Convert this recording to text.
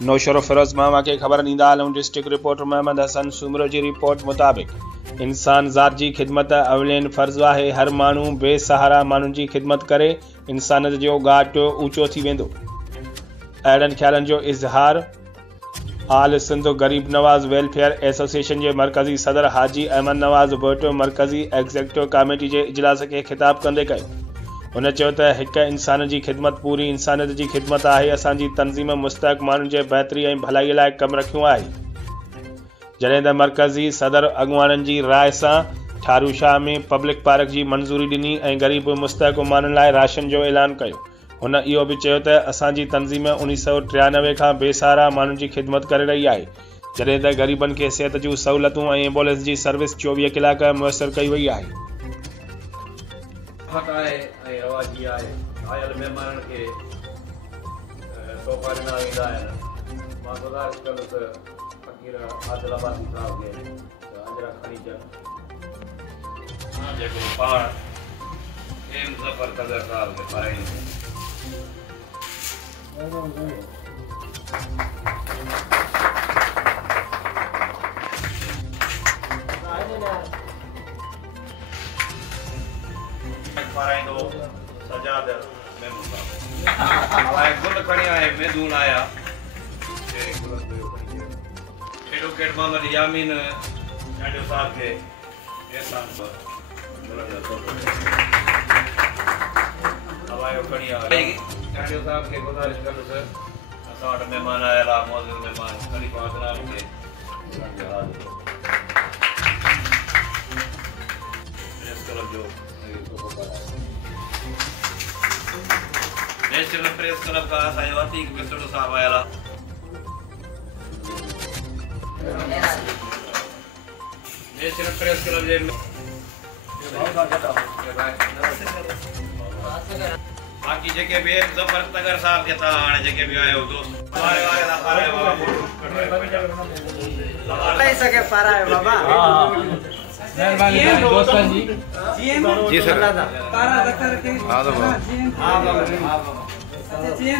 नौशर फिरोज मामा के ख़बर ॾींदा हलूं। डिस्ट्रिक्ट रिपोर्टर मोहम्मद हसन सूमरो जी रिपोर्ट मुताबिक़ इंसान ज़ात जी ख़िदमत अवलेन फ़र्ज़ु आहे। हर माण्हू बेसहारा माण्हुनि जी ख़िदमत करे इंसानियत जो घाट ऊचो थी वेंदो। अहिड़नि ख़्यालनि जो इज़हार आल सिंध गरीब नवाज़ वेलफेयर एसोसिएशन के मरकज़ी सदर हाजी अहमद नवाज़ भुट्टो मरकज़ी एग्ज़ीक्यूटिव कमेटी के इजलास के ख़िताब कंदे कयो। हुन चयो त हिक इंसान की खिदमत पूरी इंसानियत की खिदमत आहे। असांजी तंज़ीम मुस्तहक़ माण्हुनि जे बहितरी ऐं भलाई लाइ कमु रखियो आहे। जॾहिं त मरकज़ी सदर अॻुवाननि जी राय सां ठारूशाह में पब्लिक पार्क की मंजूरी ॾिनी ऐं गरीब मुस्तहक़ माण्हुनि लाइ राशन जो ऐलान कयो। हुन इहो बि चयो त असांजी तंज़ीम 1993 खां बेसहारा माण्हुनि जी खिदमत करे रही आहे। जॾहिं त ग़रीबनि खे सिहत जूं सहूलियतूं ऐं एम्बुलेंस जी सर्विस 24 कलाक मुयसर कई वई आहे। आयल मेहमान के तोहफ़ा ॾिना वेंदा आहिनि। मां गुज़ारिश कंदुसि फ़क़ीर आदिलाबादी साहब खे अजरा खणी अचनि। जेको पाण एम ज़फ़र तगर साहब खे पाराईंदो। पाराईंदो सजाद महमूद साहब। गुल खणी आए मेदून आया एडवोकेट मोहम्मद यामीन चांडियो साहब के एहसान पर हवायो खणी आया चांडियो साहब के गुज़ारिश कंदुसि असां वटि महिमान आयल आहे मौजूद महिमान ख़लीफ़ा अदनान खे प्रेस क्लब जो नेशनल प्रेस क्लब का असांजो अतीक मिसड़ो साहब आयल आहे। नेशनल प्रेस क्लब जे बाकी जेके भी ज़फ़र तगर साहब के था हाणे जेके भी आयो दोस्त वारे वारे दा पाराए बाबा फोटो कटवाए सके पाराए बाबा। मेहरबानी दोस्तन जी जी सर तारा ज़फ़र के हां बाबा हां बाबा जी